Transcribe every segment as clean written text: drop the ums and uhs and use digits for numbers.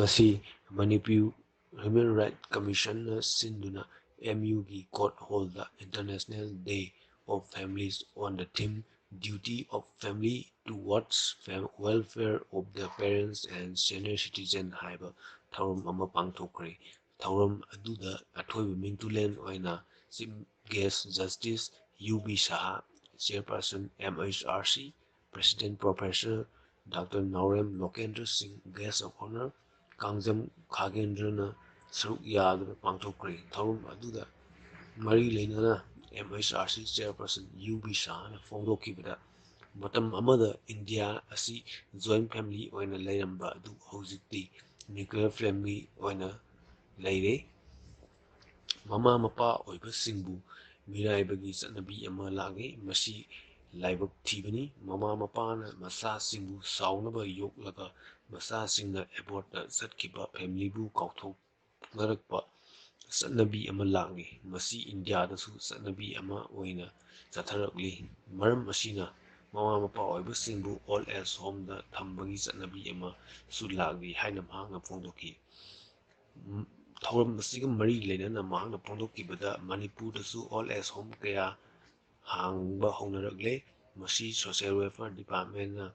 Ngasi Manipur Human Rights Commission Sinduna MUG Court hold the International Day of Families on the theme Duty of Family towards Welfare of the Parents and Senior Citizen haiba Thaurum ama pangthokre. Thaurum aduda athoiba mingtulen oina Chief Guest Justice UB Shah, Chairperson MHRC, President Professor Dr. Naurem Lokendra Singh, Guest of Honor, Kangjam Khagendrana Saruk Yaduna Pangthokre. Thaurum aduda Mari Lenana MHRC Chairperson UB Shahna Fongdokibada Matam Amada India Asi Joint Family oina Layramba adu Hojikti Nuclear Family oina Layre Mama Mapa Oibasingbu Miraibagi Sanabi Ama Lage Masi Laibak Tibani Mama Mapana Masa Singbu Saunaba Yoklaga Masa Singna Abort Satkiba Family Bu Kautok Narakpa Sanabi Ama Lage Masi India Dasu Sanabi Ama Oina Zatharakli Maram Masina Mama Mapa Oibasingbu all else home the Tambagi Sanabi Ama Sulagi Hainam Hanga Fondoki Thauram asiga mari lenana mahangna pongdokibada Manipurdasu all as home kaya hangba honaragle masi social welfare department na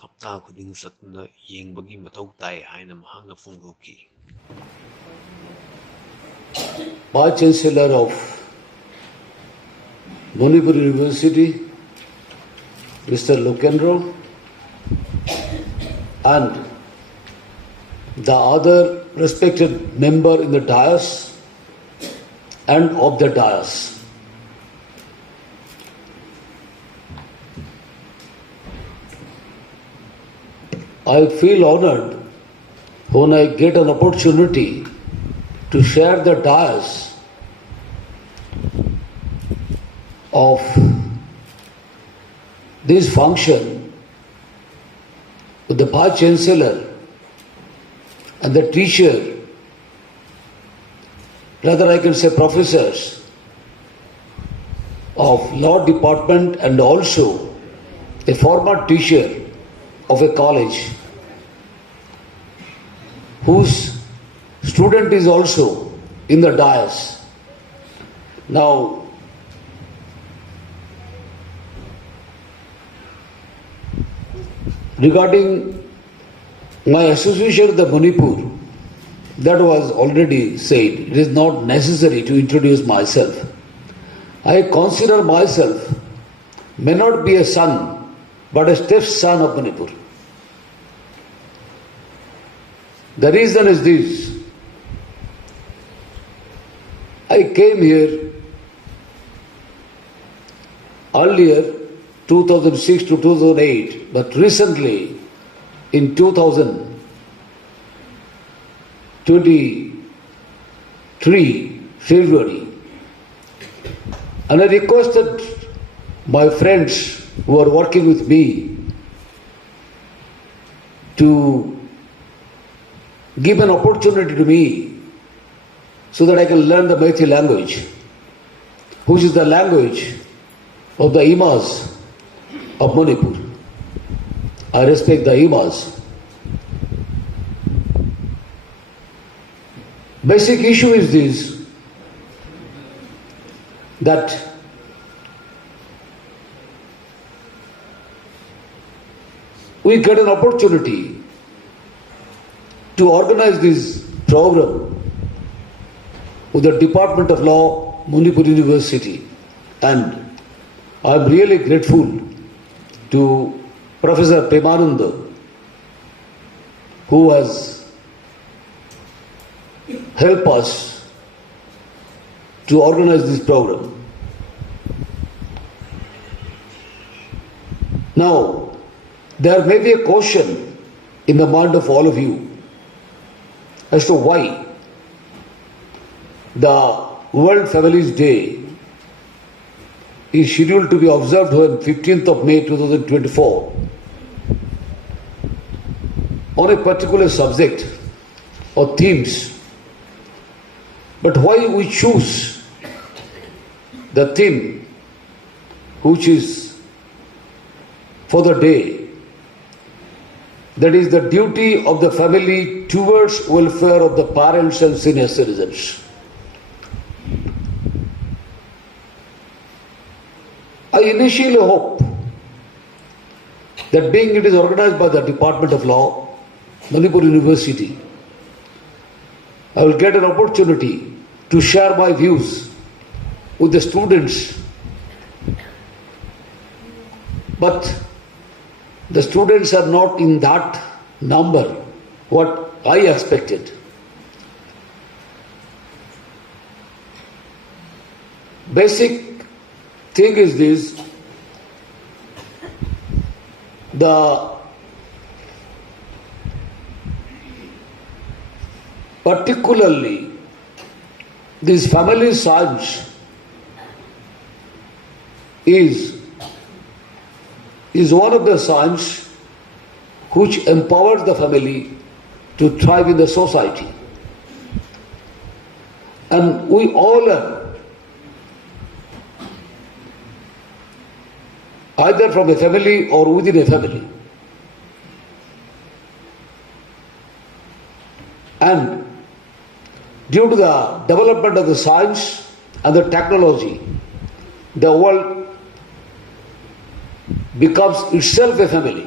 hapta khuding satna yengbagi mathau tai haina mahangna phongdoki. Vice Chancellor of Manipur University, Mr. Lokendra, and the other respected member in the dais and of the dais. I feel honored when I get an opportunity to share the dais of this function with the Vice Chancellor and the teacher, rather I can say professors of law department and also a former teacher of a college whose student is also in the dais. Now, regarding my association with the Manipur, that was already said. It is not necessary to introduce myself. I consider myself may not be a son, but a stepson of Manipur. The reason is this. I came here earlier, 2006 to 2008, but recently in 2023 February, and I requested my friends who are working with me to give an opportunity to me so that I can learn the Meithei language, which is the language of the Imas of Manipur. I respect the Imas. Basic issue is this, that we get an opportunity to organize this program with the Department of Law, Manipur University, and I am really grateful to Professor Premananda, who has helped us to organize this program. Now, there may be a question in the mind of all of you as to why the World Families Day is scheduled to be observed on 15th of May 2024 on a particular subject or themes. But why we choose the theme which is for the day? That is the duty of the family towards welfare of the parents and senior citizens. I initially hope that being it is organized by the Department of Law, Manipur University, I will get an opportunity to share my views with the students. But the students are not in that number what I expected. Basic thing is this: particularly this family science is one of the science which empowers the family to thrive in the society. And we all are either from a family or within a family. And due to the development of the science and the technology, the world becomes itself a family.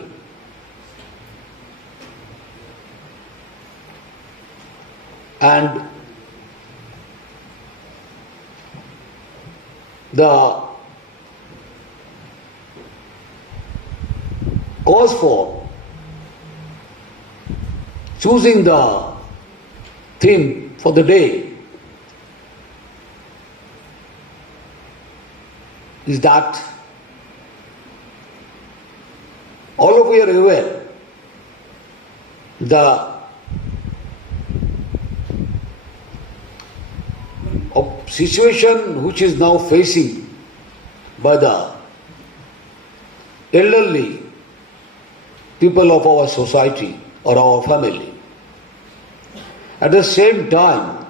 And the cause for choosing the theme for the day is that all of you are aware the situation which is now facing by the elderly people of our society or our family. At the same time,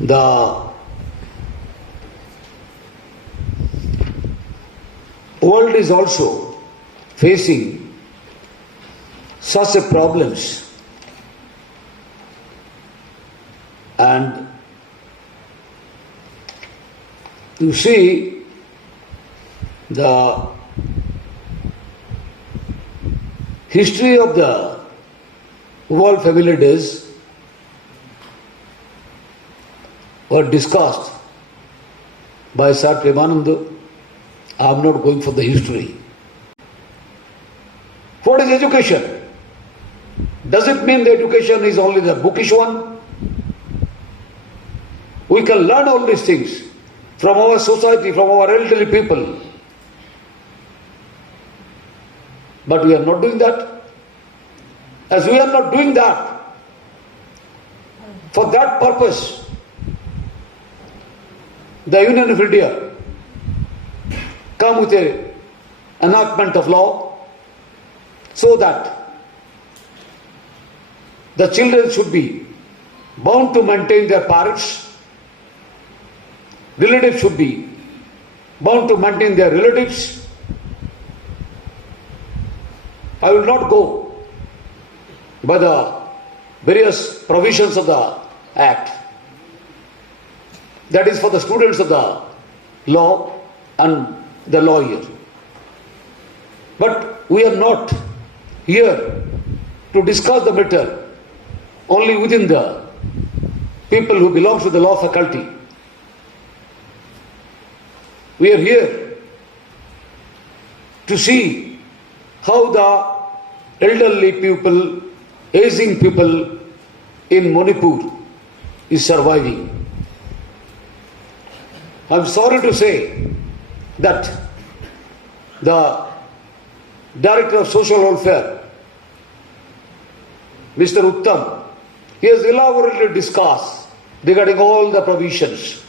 the world is also facing such a problems, and you see the history of the World Family Days were discussed by Sir Premananda. I am not going for the history. What is education? Does it mean the education is only the bookish one? We can learn all these things from our society, from our elderly people. But we are not doing that. As we are not doing that, for that purpose, the Union of India come with an enactment of law so that the children should be bound to maintain their parents, relatives should be bound to maintain their relatives. I will not go by the various provisions of the Act. That is for the students of the law and the lawyer. But we are not here to discuss the matter only within the people who belong to the law faculty. We are here to see how the elderly people, aging people in Manipur is surviving. I am sorry to say that the Director of Social Welfare, Mr. Uttam, he has elaborately discussed regarding all the provisions.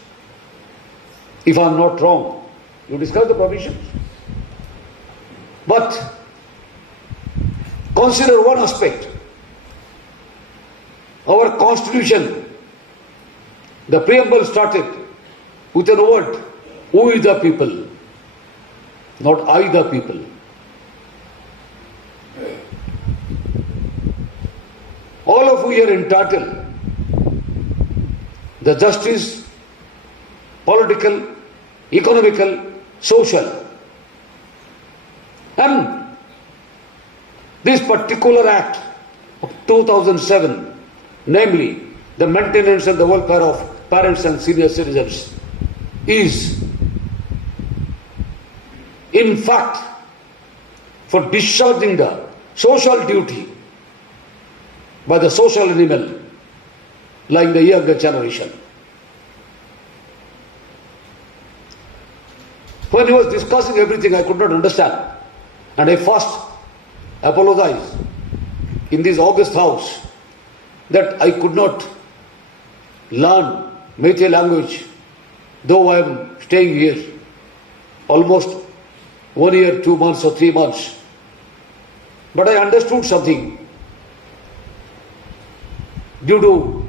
If I am not wrong, you discuss the provisions. But consider one aspect. Our constitution, the preamble started with a word, we the people, not I the people. here entitled the justice, political, economical, social. And this particular act of 2007, namely the maintenance and the welfare of parents and senior citizens, is in fact for discharging the social duty by the social animal like the younger generation. When he was discussing everything, I could not understand, and I first apologized in this august house that I could not learn Meitei language, though I am staying here almost 1 year, 2 months or 3 months. But I understood something due to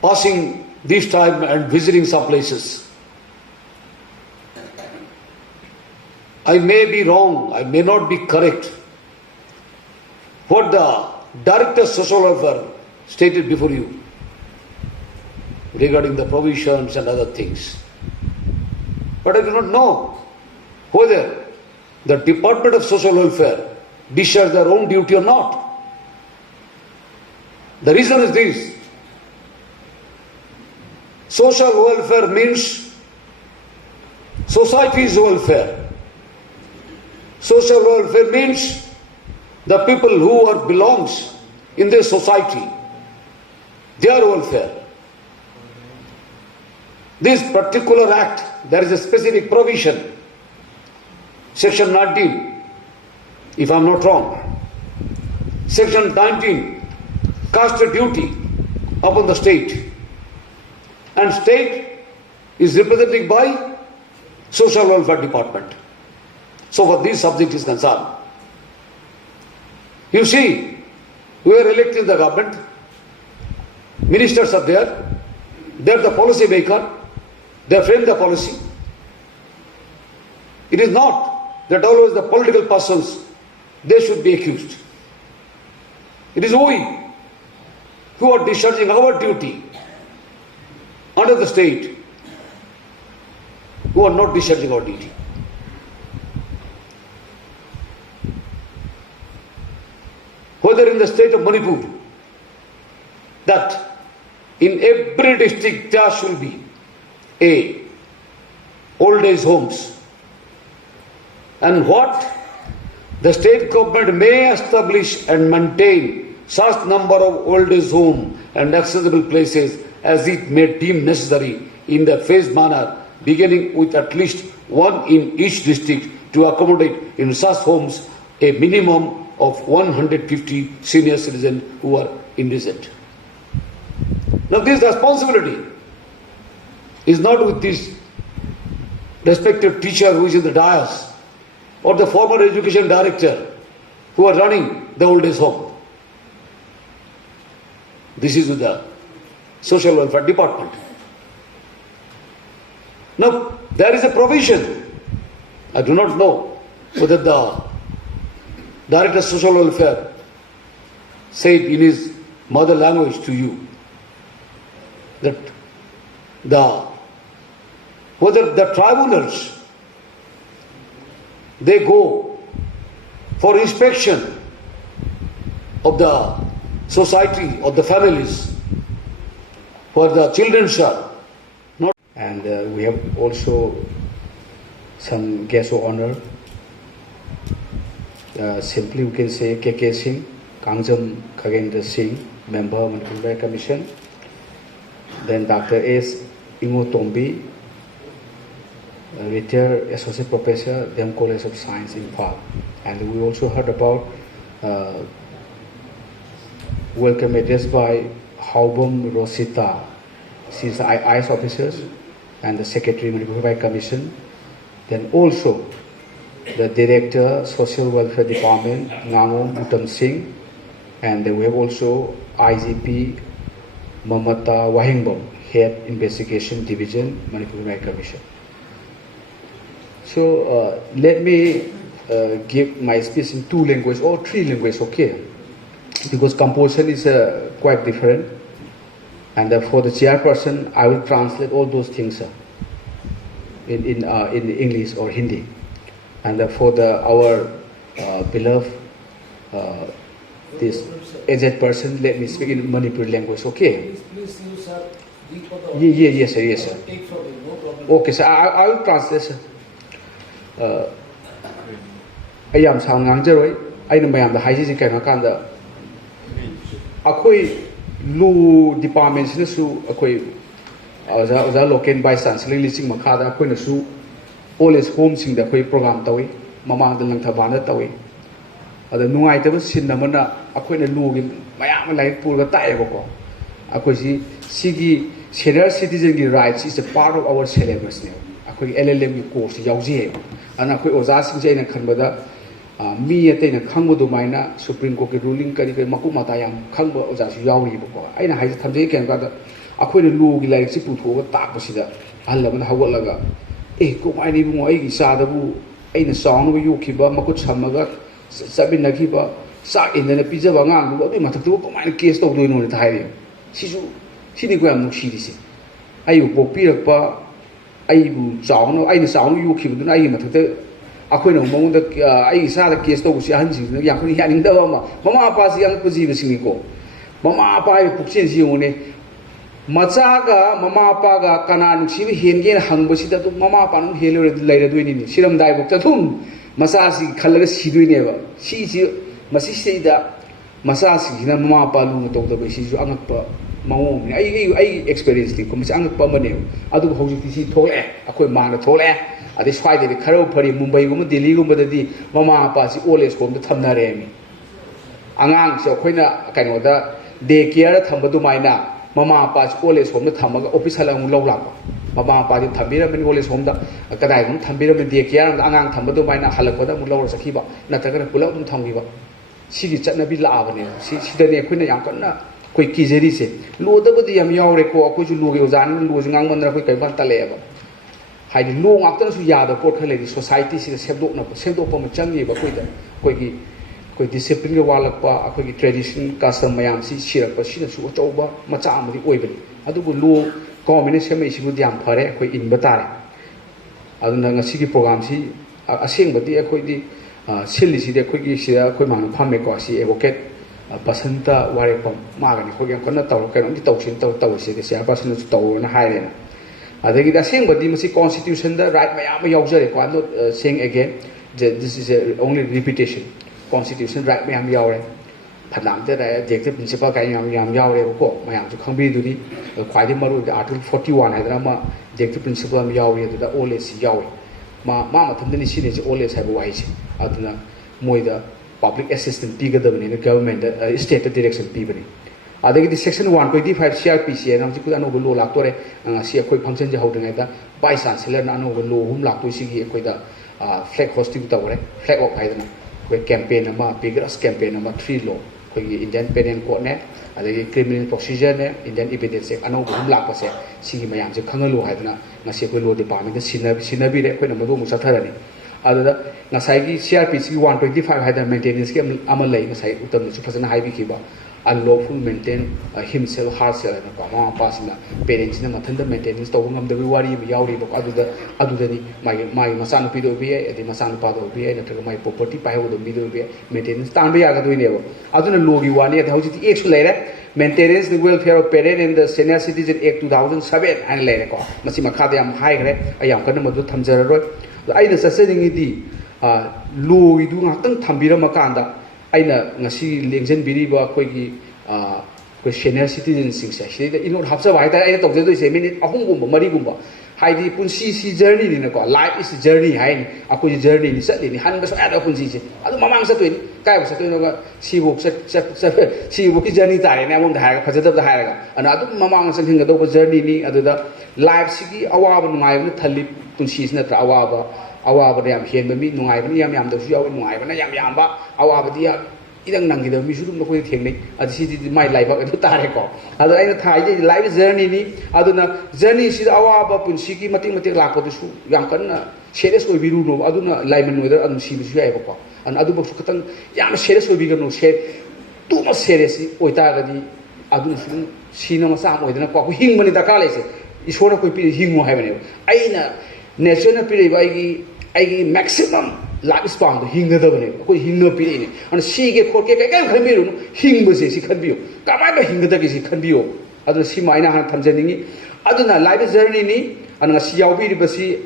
passing this time and visiting some places. I may be wrong, I may not be correct. What the Director of Social Welfare stated before you regarding the provisions and other things. But I do not know whether the Department of Social Welfare discharge their own duty or not. The reason is this: social welfare means society's welfare. Social welfare means the people who are belongs in this society, their welfare. This particular act, there is a specific provision, Section 19, if I am not wrong. Section 19 casts a duty upon the state, and state is represented by Social Welfare Department. So for this subject is concerned, you see, we are electing the government, ministers are there, they are the policy maker, they frame the policy. It is not that always the political persons, they should be accused. It is we who are discharging our duty under the state, who are not discharging our duty. Whether in the state of Manipur, that in every district there should be a old age homes, and what the state government may establish and maintain such number of old age home and accessible places as it may deem necessary in the phased manner, beginning with at least one in each district, to accommodate in such homes a minimum of 150 senior citizens who are indigent. Now this responsibility is not with this respected teacher who is in the dais or the former education director who are running the old age home. This is with the Social Welfare Department. Now there is a provision, I do not know whether the Director of Social Welfare said in his mother language to you that whether the tribunals, they go for inspection of the society, of the families, where the children are not. And we have also some guests of honor. Simply we can say K.K. Singh, Kangjam Khagendra Singh, member of Manipur Commission. Then Dr. S. Ingo Tombi, retired associate professor, Dem College of Science in Park. And we also heard about welcome address by Haubom Rosita. She is the IS officers and the secretary Manipur Commission. Then also the Director, Social Welfare Department, Ngamo Uttam Singh, and we have also IGP Mamata Wahingbom, Head Investigation Division, Manipur Commission. So let me give my speech in 2 languages or 3 languages, okay? because composition is quite different. And for the chairperson, I will translate all those things in English or Hindi. And for our beloved this aged person, let me speak in Manipur language. Okay? Please use sir. Yes, sir. Yes, sir. Take from you, no problem. Okay, sir. I will translate, sir. I am sang ngangjroi. I know mayam the haji ji kaina kanda. Akoi lu departments na su akoi oza local by chancellor listing makhada akoi na su all is home sing da akoi program tawi mamang da langthabana tawi. Ada nungai taba sin na mana akoi na lu gi mayam lai pur ga tai ba ko. Akoi sigi senior citizen gi rights is a part of our syllabus now. Akoi LLM gi course yauji ana akoi oza sing je na khanbada mi ate na khangbo du maina Supreme Court ki ruling kari kari maku mata yang khangbo oja su yauri ba ko aina hai thamje ken ka da akoi na lu gi lai si pu tho ga ta pa sida halla ban hawat laga ko mai ni bu ai gi sa da bu aina song bu yu ki ba makut samaga sabin na ki ba sa in na pi ja ba ngang bu ma thak tu ko mai case to do no ta hai si su si ni ko am nu si di si ai yu po pi rak pa ai bu song no aina song yu ki bu na ai ma thak te akoi no mong da ai sa da case to si han si no yang ko ya ning da ma mama pa si yang pu ji ba sing ko mama pa ai puk chen si yo ne macha ga mama pa ga kana nu si hen gen hang bo si da mama pa nu helo lai ra doi ni siram dai bok ta thum masa si khal ga si doi ne ba si masi si da masa si na mama pa lu to da ba si ju angak pa mawo ni ai experience ti ko masa angak pa ma ne adu ho ji ti si thole akoi ma na thole adi swai de kharo phari Mumbai gum Delhi gum da di mama pa si all is home da thamna re mi angang se khoina kaino da day care thamba du maina mama pa si all is home da thamaga office hala mu law la mama pa di thambira men all is home da kadai gum thambira men day care angang thamba du maina halako da mu law sakhi ba na ta ga pula dum thambi ba si gi chatna bi la ba ne si da ne khoina yang kana koi ki jeri se lo da bu di yam yaw re ko ko ju lo ge ozan lo ngang man ra koi kai ban ta le ba hai lu ngak su ya da pot khale di society si sebdok na sebdok pa ma changi ba koi discipline ga walak pa akoi gi tradition custom mayam si sirak pa si na su chau ba macha amadi oi bani adu bu lu comment semai si bu diam phare koi in ba tare adu na ngasi gi program si aseng ba di akoi di silli si de koi gi si koi mang phame ko si advocate pasanta ware pam ma ga ni koi ga na taw kai no di taw sin taw si de sia pasanta su taw na hai ne adagi da sing badi masi constitution da right mayam yaujare ko not saying again this is only repetition constitution right mayam yaure phanam da executive principle kai yam yaure ko mayam ju khangbi du ni khwai de maru article 41 haidra ma executive principle am yaure da all is yaure ma thum ni sine all is have wai chi aduna moi da public assistance pi ga da ni government state direction pi bani adagi section 125 CRPC na ji ku ano lo lak tore si akoi function je hodeng da by chancellor na ano lo hum lak to si gi akoi da flag hosting ta ore flag of haidana koi campaign ma vigorous campaign ma 3 law koi Indian penal code ne adagi criminal procedure ne Indian evidence act ano hum lak pa se si gi mayam je khangalu haidana na si koi law department da sinabi re koi na ma mu satharani adada ngasai gi CRPC 125 haidana maintenance ke amal lai ngasai utam su phasana haibi ki ba unlawful maintain himself herself na ko ma pasina parents na mathanda maintenance to ngam da wari bi yauri ba adu ni mai masanu pi do bi adi masanu pa do bi na tra mai property pa ho do bi do bi maintenance tan ba ya ga do ne ba adu na logi wani da hauji ti ek lere maintenance the welfare of parent in the senior citizen act 2007 an lere ko masi makha da yam hai gre ayam kana madu thamjara ro ai da saseding di logi du ngakang thambira makanda aina ngasi lengjen biri ba koi gi koi senior citizen sing sa shi da inor hapsa bai ta aina tokje do se minute ahum gum mari gum ba haidi punsi si journey ni na ko life is journey hai ni akoi journey ni sat ni han ba so ada punsi se adu mamang sa to ni kai ba sa to no ga si bok si bok ki journey ta ne amon da ha ga phajada da ha ga ana adu mamang sa hinga do ba journey ni adu da life si gi awa ba ngai ba thali punsi na tra awa ba yam hen ba mi nungai ba yam da su yaw nungai ba na yam ba awa ba dia idang nang gi da mi su dum ko theng nei adi si di mai life ba adu ta re ko adu aina thai je life journey ni adu na journey si awa ba pun si ki mating lak ko su yang kan na serious ko biru no adu na laiman no da adu si bi su ai ba ko an adu ba su katang yam serious ko bi ga no too much serious oitagadi adun sino masa oidana ko hing mani dakar lese isora ko pi hingu haibane aina national pi ai maximum lifespan to hinga da bane ko hinga pi ni an si ge khor ke kai khan biru hing bose si khan biyo kamai ba hinga da ke si khan biyo adu si maina han thamjaningi aduna life journey ni an si yaw bi basi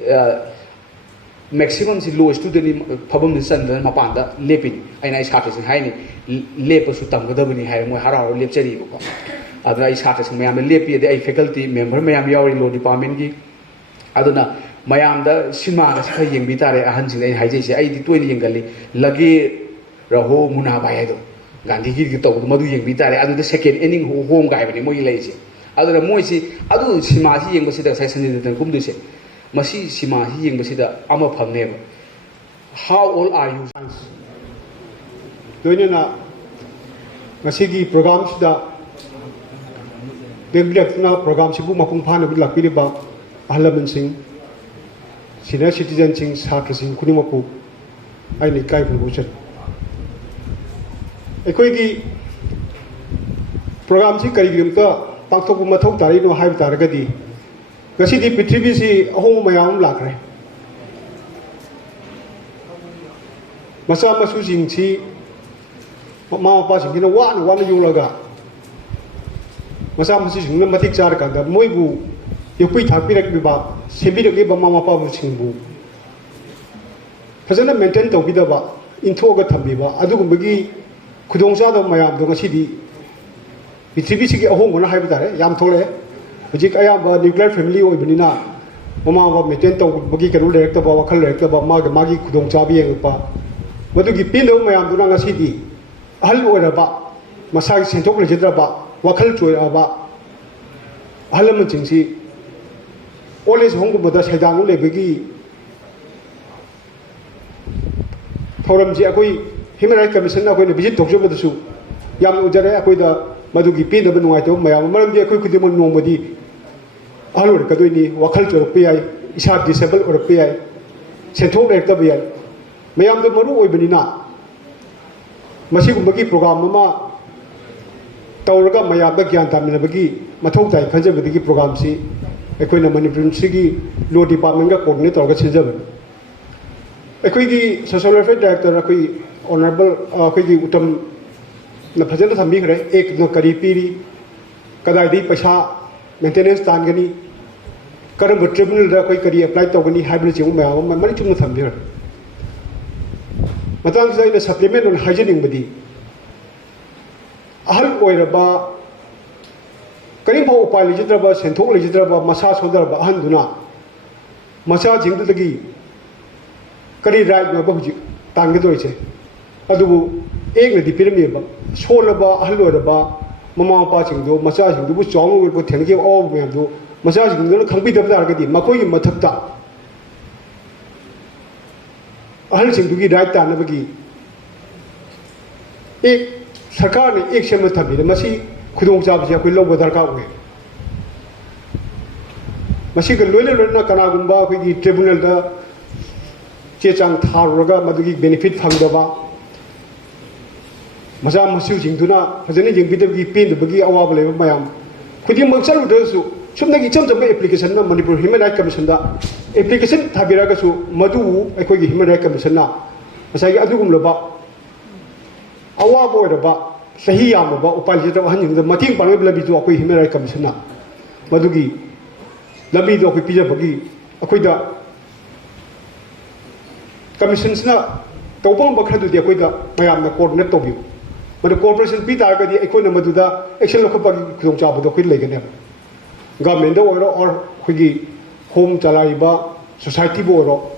maximum si low student phabam ni san da mapan da lepin aina isata sin haini lepa su tam ga bani hai mo harao lepchari ko aduna isata sin mayam lepi de ai faculty member mayam yawi law department gi aduna mayam da sinma ga sa yeng bi tare ahan sin ai haije se ai di toini yengali lagi raho muna bai do gandhi gi to madu yeng bi tare adu the second inning home ga bani mo ilai se aduna mo si adu sinma si yeng ba si da sai san de kum du se masi sinma si yeng ba si da ama pham ne ba how old are you doina ngasigi program sida na program sibu mapung phana bi lakpiri ba ahalaman sing senior citizen sing satra sing kunimapu ai ni kai bu chat ekoi gi program si kari gim ta pakthok ma thok tari no hai tar ga di ngasi di prithvi si ahom mayam lakre masa masu sing si ma pa sing na wan yu laga masa masu sing na matik char ka da moi bu yopui thak pi rak bi ba sebi rak ba ma pa bu sing bu phajana maintain to bi da ba intho ga thambi ba adu gum gi khudong sa da mayam do ngasi di prithvi si gi ahong gona hai ba tare yam thole hujik aya ba nuclear family oi bani na mama ba maintain to bagi ka ru lek ta ba wakhal lek ta ba ma ga magi khudong cha bi eng pa madu gi pin do mayam do na ngasi di ahal oi ba masa gi sentok le jidra ba wakhal choi ba ahal man ching si always hong ko da saidang le bagi forum ji akoi human rights commission na akoi ne visit tok job da su yam ujare akoi da madu gi pin da ba nuai to mayam maram di akoi kudi mon no modi ahal oi ka doi ni wakhal choi pi ai isa disable or pi ai sentok le ta bi ai mayam do maru oi bani na masi gu bagi program ma tawraga mayam da gyan tam na bagi mathok tai khanje bagi program si ekoi na Manipur sigi law department ga coordinator ga sinjab ekoi gi social welfare director ekoi honorable ekoi gi utam na phajana thambi khare ek no kari piri kadai di paisa maintenance tan gani karam tribunal da koi kari apply to gani hybrid chung ma mani chung na thambi matang sai na supplement on hygiene badi ahal oiraba kari ba upay lejidraba senthok lejidraba masa sodarba ahanduna masa jingdagi kari right ma bahuji tangedoi adubu ek na dipirmi ba solaba ahal oiraba mama pa jingdo masa jingdu bu chong ko thengge all me do masa jingdo khangbi dab dar gadi makoi mathakta ahal jingdugi right ta na bagi ek sarkar ne ek sem thabi masi khudong cha bia koi lobo darka ue masi ga loile lona kana gumba koi gi tribunal da che chang tharoga madugi benefit phangdaba masa masu jingduna phajani jingbidab gi pin bagi awab le mayam khudi mangsalu da su sumna gi chamjam application na Manipur Human Rights Commission da application thabira ga su madu ekoi gi Human Rights Commission na masa gi adugum loba awab oiraba sahi yam ba upal jita han da mating pang labi to akoi Human Rights Commission na madugi labi do akoi pija bagi akoi da commissions na tawbang ba khadu de akoi da mayam na coordinate to bi madu corporation pi tar ga di akoi na madu da action lo khapa khudong cha ba do akoi legane government da oro or khoi gi home chalai ba society bo oro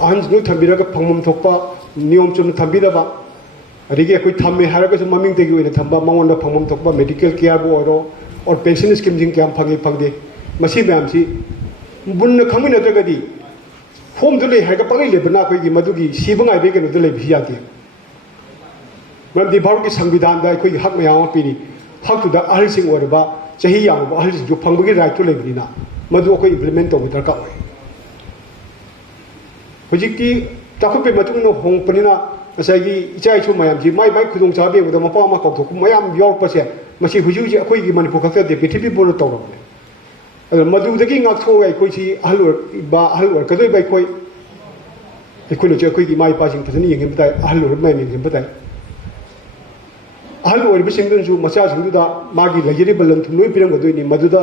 an nu thambira ga phangmam thokpa niyom chum thambira ba adigi akoi thamme haraga su maming tegi oina thamba mangonda phangmam thokba medical care bo oro or pension scheme jing kyam phangi phangde masi myam si bunna khamina ta gadi home du le haga pangai le bana koi gi madugi sibangai be kenu du le bi yati mam di bharat ki samvidhan da koi hak mayam pi ni hak tu da ahal sing or ba chahi yam ba ahal sing ju phangbu gi right to le bi na madu koi implement to butar ka oi hojiki takhu pe matung no hong panina ꯉꯁꯥꯏꯒꯤ ꯏꯆꯥ ꯏꯁꯨ ꯃꯌꯥꯝꯁꯤ ꯃꯥꯏ ꯈꯨꯗꯣꯡꯆꯥꯕ ꯌꯦꯡꯕꯗ ꯃꯄꯥ ꯃꯃꯥ ꯀꯥꯎꯊꯣꯛꯄ ꯃꯌꯥꯝ ꯌꯥꯎꯔꯛꯄꯁꯦ ꯃꯁꯤ ꯍꯧꯖꯤꯛ ꯍꯧꯖꯤꯛ ꯑꯩꯈꯣꯏꯒꯤ ꯃꯅꯤꯄꯨꯔ ꯈꯛꯇꯗꯤ ꯄ꯭ꯔꯤꯊꯤꯕꯤ ꯄꯨꯝꯅ ꯇꯧꯔꯕꯅꯦ ꯑꯗꯨꯅ ꯃꯗꯨꯗꯒꯤ ꯉꯥꯛꯊꯣꯛꯑꯒ ꯑꯩꯈꯣꯏꯁꯤ ꯑꯍꯜ ꯑꯣꯏꯔꯛꯀꯗꯣꯏꯕ ꯑꯩꯈꯣꯏꯅꯁꯨ ꯑꯩꯈꯣꯏꯒꯤ ꯏꯃꯥ ꯏꯄꯥꯁꯤꯡ ꯐꯖꯅ ꯌꯦꯡꯁꯤꯟꯕ ꯇꯥꯏ ꯑꯍꯜ ꯑꯣꯏꯔꯕ ꯃꯌꯥꯝ ꯌꯦꯡꯁꯤꯟꯕ ꯇꯥꯏ ꯑꯍꯜ ꯑꯣꯏꯔꯤꯕꯁꯤꯡꯗꯨꯅꯁꯨ ꯃꯆꯥꯁꯤꯡꯗꯨꯗ ꯃꯥꯒꯤ ꯂꯩꯖꯔꯤꯕ ꯂꯟ ꯊꯨꯝ ꯂꯣꯏ ꯄꯤꯔꯝꯒꯗꯣꯏꯅꯤ ꯃꯗꯨꯗ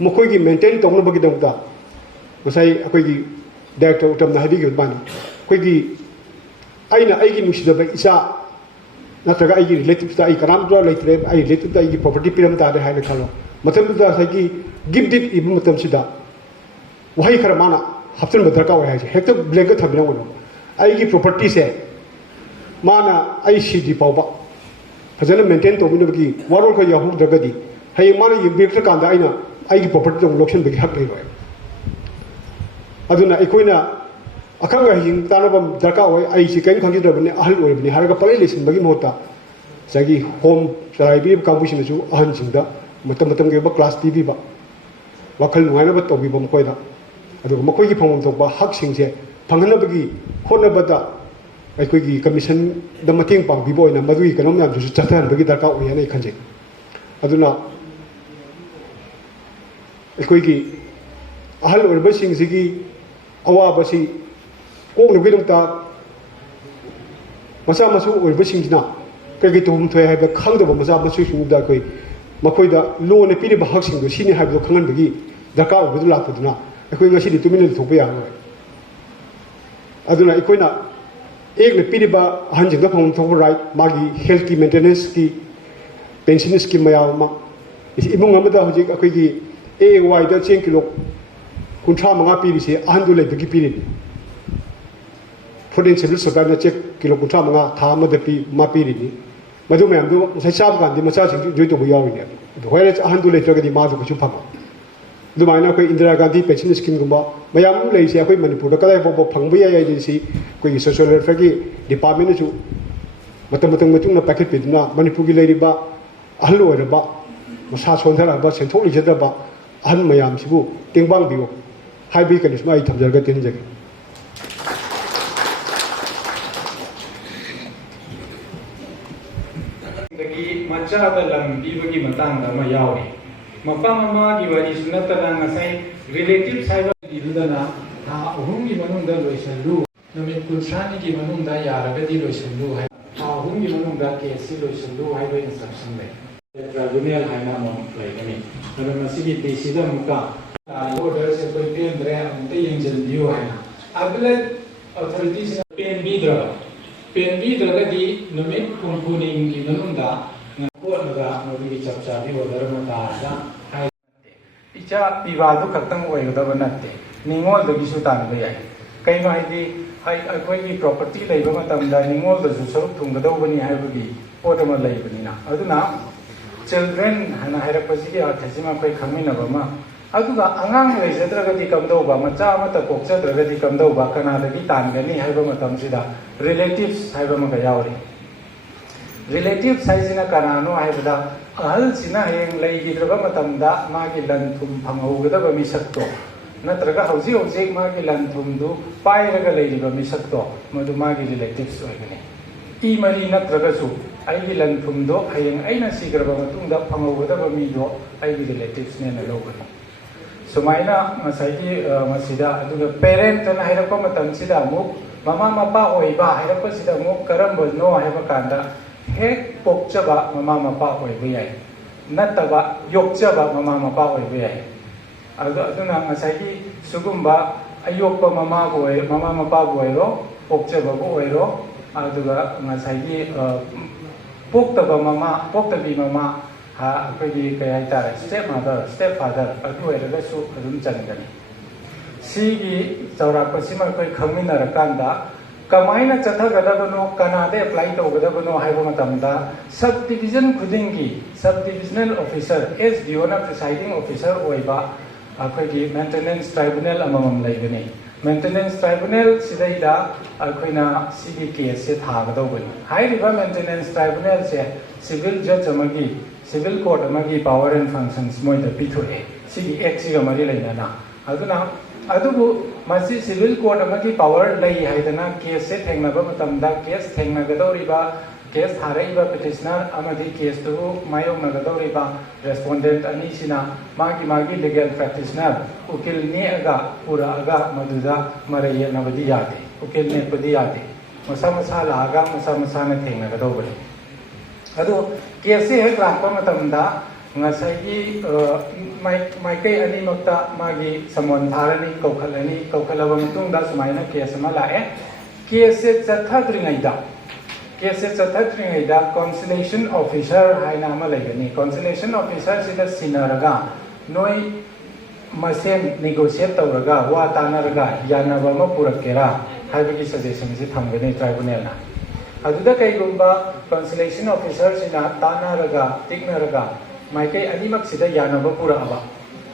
ꯃꯈꯣꯏꯒꯤ ꯃꯦꯟꯇꯦꯟ ꯇꯧꯅꯕꯒꯤꯗꯃꯛꯇ ꯉꯁꯥꯏ ꯑꯩꯈꯣꯏꯒꯤ ꯗꯥꯏꯔꯦꯛꯇꯔ ꯎꯇꯝꯅ ꯍꯥꯏꯕꯤꯈꯤꯕ ꯑꯗꯨꯃꯥꯏꯅ ꯑꯩꯈꯣꯏꯒꯤ ꯑꯩꯅ ꯑꯩꯒꯤ ꯅꯨꯡꯁꯤꯗꯕ ꯏꯆꯥ ꯅꯠꯇ꯭ꯔꯒ ꯑꯩꯒꯤ ꯔꯤꯂꯦꯇꯤꯚꯁꯇ ꯑꯩ ꯀꯅꯥꯝꯇ ꯂꯩꯇ꯭ꯔꯦ ꯑꯩ ꯔꯤꯂꯦꯇꯤꯚꯇ ꯑꯩꯒꯤ ꯄ꯭ꯔꯣꯄꯔꯇꯤ ꯄꯤꯔꯝ ꯇꯥꯔꯦ ꯍꯥꯏꯅ ꯈꯜꯂꯣ ꯃꯇꯝꯗꯨꯗ ꯉꯁꯥꯏꯒꯤ ꯒꯤꯐ ꯗꯤꯠ ꯏꯕ ꯃꯇꯝꯁꯤꯗ ꯋꯥꯍꯩ ꯈꯔ ꯃꯥꯅ ꯍꯥꯞꯆꯤꯟꯕ ꯗꯔꯀꯥꯔ ꯑꯣꯏ ꯍꯥꯏꯁꯦ ꯍꯦꯛꯇ ꯕ꯭ꯂꯦꯡꯀ ꯊꯝꯕꯤꯔꯝꯒꯅꯨ ꯑꯩꯒꯤ ꯄ꯭ꯔꯣꯄꯔꯇꯤꯁꯦ ꯃꯥꯅ ꯑꯩ ꯁꯤꯗꯤ ꯐꯥꯎꯕ ꯐꯖꯅ ꯃꯦꯟꯇꯦꯟ ꯇꯧꯕꯤꯅꯕꯒꯤ ꯋꯥꯔꯣꯜ ꯈꯔ ꯌꯥꯎꯍꯧꯗ꯭ꯔꯒꯗꯤ ꯍꯌꯦꯡ ꯃꯥꯅ ꯌꯦꯡꯕꯤꯔꯛꯇ꯭ꯔꯀꯥꯟꯗ ꯑꯩꯅ ꯑꯩꯒꯤ ꯄ꯭ꯔꯣꯄꯔꯇꯤꯗ ꯑꯃꯨꯛ ꯂꯧꯁꯤꯟꯕꯒꯤ ꯍꯛ ꯂꯩꯔꯣꯏ ꯑꯗꯨꯅ ꯑꯩꯈꯣꯏꯅ ꯑꯈꯪ ꯑꯍꯩꯁꯤꯡ ꯇꯥꯟꯅꯕ ꯗꯔꯀꯥꯔ ꯑꯣꯏ ꯑꯩꯁꯤ ꯀꯔꯤꯝ ꯈꯪꯖꯗ꯭ꯔꯕꯅꯤ ꯑꯍꯜ ꯑꯣꯏꯔꯕꯅꯤ ꯍꯥꯏꯔꯒ ꯄꯪꯂꯩ ꯂꯩꯁꯤꯟꯕꯒꯤ ꯃꯍꯨꯠꯇ ꯉꯁꯥꯏꯒꯤ ꯍꯣꯝ ꯆꯂꯥꯏꯕꯤꯔꯤꯕ ꯀꯥꯡꯕꯨꯁꯤꯡꯅꯁꯨ ꯑꯍꯟꯁꯤꯡꯗ ꯃꯇꯝ ꯃꯇꯝꯒꯤ ꯑꯣꯏꯕ ꯀ꯭ꯂꯥꯁ ꯄꯤꯕꯤꯕ ꯋꯥꯈꯜ ꯅꯨꯡꯉꯥꯏꯅꯕ ꯇꯧꯕꯤꯕ ꯃꯈꯣꯏꯗ ꯑꯗꯨꯒ ꯃꯈꯣꯏꯒꯤ ꯐꯪꯐꯝ ꯊꯣꯛꯄ ꯍꯛꯁꯤꯡꯁꯦ ꯐꯪꯍꯟꯅꯕꯒꯤ ꯍꯣꯠꯅꯕꯗ ꯑꯩꯈꯣꯏꯒꯤ ꯀꯃꯤꯁꯟꯗ ꯃꯇꯦꯡ ꯄꯥꯡꯕꯤꯕ ꯑꯣꯏꯅ ꯃꯗꯨꯒꯤ ꯀꯩꯅꯣ ꯃꯌꯥꯝꯗꯨꯁꯨ ꯆꯠꯊꯍꯟꯕꯒꯤ ꯗꯔꯀꯥꯔ ꯑꯣꯏ ꯍꯥꯏꯅ ꯑꯩ ꯈꯟꯖꯩ ꯑꯗꯨꯅ ꯑꯩꯈꯣꯏꯒꯤ ꯑꯍꯜ ꯑꯣꯏꯔꯕꯁꯤꯡꯁꯤꯒꯤ ꯑꯋꯥꯕꯁꯤ ꯀꯣꯛꯅꯕꯒꯤꯗꯃꯛꯇ ꯃꯆꯥ ꯃꯁꯨ ꯑꯣꯏꯔꯤꯕꯁꯤꯡꯁꯤꯅ ꯀꯩ ꯇꯧꯐꯝ ꯊꯣꯛꯑꯦ ꯍꯥꯏꯕ ꯈꯪꯗꯕ ꯃꯆꯥ ꯃꯁꯨꯁꯤꯡꯗꯨꯗ ꯑꯩꯈꯣꯏ ꯃꯈꯣꯏꯗ ꯂꯣꯟꯅ ꯄꯤꯔꯤꯕ ꯍꯛꯁꯤꯡꯗꯣ ꯁꯤꯅꯤ ꯍꯥꯏꯕꯗꯣ ꯈꯪꯍꯟꯕꯒꯤ ꯗꯔꯀꯥꯔ ꯑꯣꯏꯕꯗꯨ ꯂꯥꯛꯄꯗꯨꯅ ꯑꯩꯈꯣꯏ ꯉꯁꯤꯗꯤ ꯇꯨꯃꯤꯟꯅ ꯂꯩꯊꯣꯛꯄ ꯌꯥꯔꯣꯏ ꯑꯗꯨꯅ ꯑꯩꯈꯣꯏꯅ ꯑꯦꯛꯅ ꯄꯤꯔꯤꯕ ꯑꯍꯟꯁꯤꯡꯗ ꯐꯪꯐꯝ ꯊꯣꯛꯄ ꯔꯥꯏꯠ ꯃꯥꯒꯤ ꯍꯦꯜꯊꯀꯤ ꯃꯦꯟꯇꯦꯅꯦꯟꯁꯀꯤ ꯄꯦꯟꯁꯤꯟ ꯁ꯭ꯀꯤꯝ ꯃꯌꯥꯝ ꯑꯃ ꯏꯃꯨꯡ ꯑꯃꯗ ꯍꯧꯖꯤꯛ ꯑꯩꯈꯣꯏꯒꯤ AAYꯗ ꯆꯦꯡ ꯀꯤꯂꯣ 35 ꯄꯤꯔꯤꯁꯦ ꯑꯍꯟꯗꯨ ꯂꯩꯕꯒꯤ ꯄꯤꯔꯤꯅꯤ ꯐꯨꯗ ꯑꯦꯟ ꯁꯤꯚꯤꯜ ꯁꯄ꯭ꯂꯥꯏꯅ ꯆꯦꯛ ꯀꯤꯂꯣ 35 ꯊꯥ ꯑꯃꯗ ꯄꯤꯔꯤꯅꯤ ꯃꯗꯨ ꯃꯌꯥꯝꯗꯨ ꯉꯁꯥꯏ ꯆꯥꯕ ꯀꯥꯟꯗꯤ ꯃꯆꯥꯁꯤꯡꯁꯨ ꯏꯟꯖꯣꯏ ꯇꯧꯕ ꯌꯥꯎꯔꯤꯅꯦ ꯑꯗꯨ ꯍꯣꯏ ꯑꯍꯟꯗꯨ ꯂꯩꯇ꯭ꯔꯒꯗꯤ ꯃꯥꯁꯨ ꯀꯩꯁꯨ ꯐꯪꯉꯣꯏ ꯑꯗꯨꯃꯥꯏꯅ ꯑꯩꯈꯣꯏ ꯏꯟꯗꯤꯔꯥ ꯒꯥꯟꯙꯤ ꯄꯦꯟꯁꯤꯟ ꯁ꯭ꯀꯤꯝꯒꯨꯝꯕ ꯃꯌꯥꯝ ꯑꯃ ꯂꯩꯔꯤꯁꯦ ꯑꯩꯈꯣꯏ ꯃꯅꯤꯄꯨꯔꯗ ꯀꯗꯥꯏ ꯐꯥꯎꯕ ꯐꯪꯕ ꯌꯥꯏ ꯍꯥꯏꯕꯁꯤ ꯑꯩꯈꯣꯏꯒꯤ ꯁꯣꯁꯤꯌꯦꯜ ꯋꯦꯜꯐꯤꯌꯔꯒꯤ ꯗꯤꯄꯥꯔꯠꯃꯦꯟꯅꯁꯨ ꯃꯇꯝ ꯃꯇꯨꯡꯗ ꯄꯥꯏꯈꯠꯄꯤꯗꯨꯅ ꯃꯅꯤꯄꯨꯔꯒꯤ ꯂꯩꯔꯤꯕ ꯑꯍꯜ ꯑꯣꯏꯔꯕ ꯃꯁꯥ ꯁꯣꯟꯊꯔꯛꯑꯕ ꯁꯦꯟꯊꯣꯛ ꯂꯩꯖꯗ꯭ꯔꯕ ꯑꯍꯜ ꯃꯌꯥꯝꯁꯤꯕꯨ ꯇꯦꯡꯕꯥꯡꯕꯤꯌꯨ ꯍꯥꯏꯕꯒꯤ ꯀꯩꯅꯣꯁꯨꯃ ꯑꯩ ꯊꯝꯖꯔꯒ ꯇꯦꯟꯖꯒꯦ ꯃꯆꯥꯗ ꯂꯝ ꯄꯤꯕꯒꯤ ꯃꯇꯥꯡꯗ ꯑꯃ ꯌꯥꯎꯔꯤ ꯃꯄꯥ ꯃꯃꯥꯒꯤ ꯋꯥꯔꯤꯁꯨ ꯅꯠꯇꯅ ꯉꯁꯥꯏ ꯔꯤꯂꯦꯇꯤꯚꯁ ꯍꯥꯏꯕꯗꯨꯗꯅ ꯊꯥ 3ꯒꯤ ꯃꯅꯨꯡꯗ ꯂꯣꯏꯁꯤꯜꯂꯨ ꯅꯨꯃꯤꯠ 30ꯅꯤꯒꯤ ꯃꯅꯨꯡꯗ ꯌꯥꯔꯒꯗꯤ ꯂꯣꯏꯁꯤꯜꯂꯨ ꯍꯥꯏ ꯊꯥ 3ꯒꯤ ꯃꯅꯨꯡꯗ ꯀꯦꯁꯁꯤ ꯂꯣꯏꯁꯤꯜꯂꯨ ꯍꯥꯏꯕ ꯏꯟꯁꯇ꯭ꯔꯛꯁꯟ ꯂꯩ ꯇ꯭ꯔꯥꯏꯕꯨꯅꯦꯜ ꯍꯥꯏꯅ ꯑꯃ ꯂꯩꯒꯅꯤ ꯑꯗꯨ ꯃꯁꯤꯒꯤ ꯗꯤꯁꯤꯗ ꯑꯃꯨꯛꯀ ꯑꯣꯔꯗꯔꯁꯦ ꯑꯩꯈꯣꯏ ꯄꯦꯟꯗ꯭ꯔꯦ ꯑꯃꯨꯛꯇ ꯌꯦꯡꯁꯤꯟꯕꯤꯌꯨ ꯍꯥꯏꯅ ꯑꯗꯨꯂꯦꯠ ꯑꯣꯊꯣꯔꯤꯇꯤꯁꯤꯅ ꯄꯦꯟꯕꯤꯗ꯭ꯔꯒꯗꯤ ꯅꯨꯃꯤꯠ 50ꯅꯤꯒꯤ ꯃꯅꯨꯡꯗ ꯍꯣꯠꯅꯒ ꯃꯗꯨꯒꯤ ꯆꯞ ꯆꯥꯕꯤ ꯑꯣꯔꯗꯔ ꯑꯃ ꯇꯥꯔꯒ ꯍꯥꯏ ꯏꯆꯥ ꯄꯤꯕꯥꯗꯨ ꯈꯛꯇꯪ ꯑꯣꯏꯒꯗꯕ ꯅꯠꯇꯦ ꯅꯤꯡꯉꯣꯜꯗꯒꯤꯁꯨ ꯇꯥꯟꯕ ꯌꯥꯏ ꯀꯩꯅꯣ ꯍꯥꯏꯗꯤ ꯑꯩꯈꯣꯏꯒꯤ ꯄ꯭ꯔꯣꯄꯔꯇꯤ ꯂꯩꯕ ꯃꯇꯝꯗ ꯅꯤꯡꯉꯣꯜꯗꯁꯨ ꯁꯔꯨꯛ ꯊꯨꯡꯒꯗꯧꯕꯅꯤ ꯍꯥꯏꯕꯒꯤ ꯄꯣꯠ ꯑꯃ ꯂꯩꯕꯅꯤꯅ ꯑꯗꯨꯅ ꯆꯤꯜꯗ꯭ꯔꯦꯟ ꯍꯥꯏꯅ ꯍꯥꯏꯔꯛꯄꯁꯤꯒꯤ ꯑꯔꯊꯁꯤꯃ ꯑꯩꯈꯣꯏ ꯈꯪꯃꯤꯟꯅꯕ ꯑꯃ ꯑꯗꯨꯒ ꯑꯉꯥꯡ ꯂꯩꯖꯗ꯭ꯔꯒꯗꯤ ꯀꯝꯗꯧꯕ ꯃꯆꯥ ꯑꯃꯠꯇ ꯄꯣꯛꯆꯗ꯭ꯔꯒꯗꯤ ꯀꯝꯗꯧꯕ ꯀꯅꯥꯗꯒꯤ ꯇꯥꯟꯒꯅꯤ ꯍꯥꯏꯕ ꯃꯇꯝꯁꯤꯗ ꯔꯤꯂꯦꯇꯤꯚꯁ ꯍꯥꯏꯕ ꯑꯃꯒ ꯌꯥꯎꯔꯤ ꯔꯤꯂꯦꯇꯤꯚꯁ ꯍꯥꯏꯁꯤꯅ ꯀꯅꯥꯅꯣ ꯍꯥꯏꯕꯗ ꯑꯍꯜꯁꯤꯅ ꯍꯌꯦꯡ ꯂꯩꯈꯤꯗ꯭ꯔꯕ ꯃꯇꯝꯗ ꯃꯥꯒꯤ ꯂꯟ ꯊꯨꯝ ꯐꯪꯍꯧꯒꯗꯕ मिसक्तो नत्रगा हौजी हौजी मागी लंथुमदु पाइरगा लेरिबा मिसक्तो मदु मागी रिलेटिव्स ओइगने ई मरी नत्रगसु आइगी लंथुमदो हयेंग आइना सिग्रबा मतुंगदा फंगौगदबा मीदो आइगी रिलेटिव्स ने नलोगने सुमाइना मसाइगी मसिदा अदुगा पेरेंट ना हाइरपा मतमसिदा मुक ममा मपा ओइबा हाइरपा सिदा मुक करमबनो हाइबा कांदा हेक पोक्चबा mama Mopa ओइबा याइ नतबा योक्चबा mama Mopa ओइबा याइ अदुना मसाइगी सुगुम्बा अयोक्पा mama बोय ममा मपा बोयरो पोक्चबा बोयरो अदुगा मसाइगी पोक्तबा ममा पोक्तबी ममा हा अखोगी कय हाइतारे स्टेप मदर स्टेप फादर अदु ओइरगसु अदुम चंगनी सिगी चौरापसिमा कोइ खंगमिनरकांदा कमाइना चथगदबनो कनादे अप्लाई तौगदबनो हाइबो मतमदा सब डिविजन खुदिंगी सब डिविजनल ऑफिसर एसडीओ ना प्रिसाइडिंग ऑफिसर ओइबा अखोगी मेंटेनेंस ट्राइब्यूनल अममम लैगनी मेंटेनेंस ट्राइब्यूनल सिदैदा अखोइना सिगी केस से थागदौबनी हाइरिबा मेंटेनेंस ट्राइब्यूनल से सिविल जज अमगी सिविल कोर्ट अमगी पावर एंड फंक्शंस मोइदा पिथुए सिगी एक्ट सिगा मरि लैनाना अदुना अदुबु masi civil court amagi power lay haidana case se thengnaba matamda case thengnagadoriba case tharaiba petitioner amadi case tu mayongnagadoriba respondent ani sina magi legal practitioner ukil ne aga pura aga maduda maraye nabadi yate ukil ne padi yate masa la aga masa na thengnagadobare ado case he lakpa matamda ngasai maikai ani makta magi samon tharani kokhalaba matungda sumaina case ma lae case chathatringaida conciliation officer haina ma laigani conciliation officer sida sinaraga noi masen negotiate tawraga wa tanaraga yanaba ma purakera haibagi suggestion si thamgani tribunal na aduda kaigumba conciliation officer sina tanaraga tignaraga maikai animak sida yanaba puraba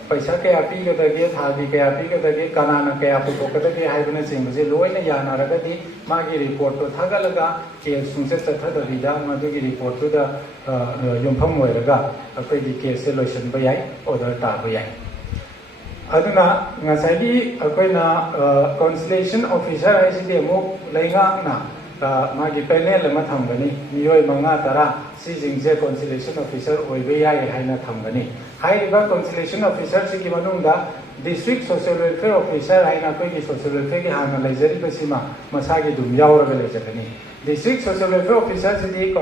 paisa kaya pigadage thabi kaya pigadage kanana kaya putokadage haibana singse loina yanaragadi magi report to thagalaga case sungse chathadabida madugi report to da yumpham oiraga akoigi case solution ba yai order ta ba yai aduna ngasai akoina conciliation officer aiside mo lainga na magi panel ma thamgani miyoi manga tara sijingse conciliation officer oibe yai haina thamgani hairiba conciliation officer sigi manungda district social welfare officer haina koigi social welfare gi hana laijari basima masagi dum yauraga laijagani district social welfare officer sidi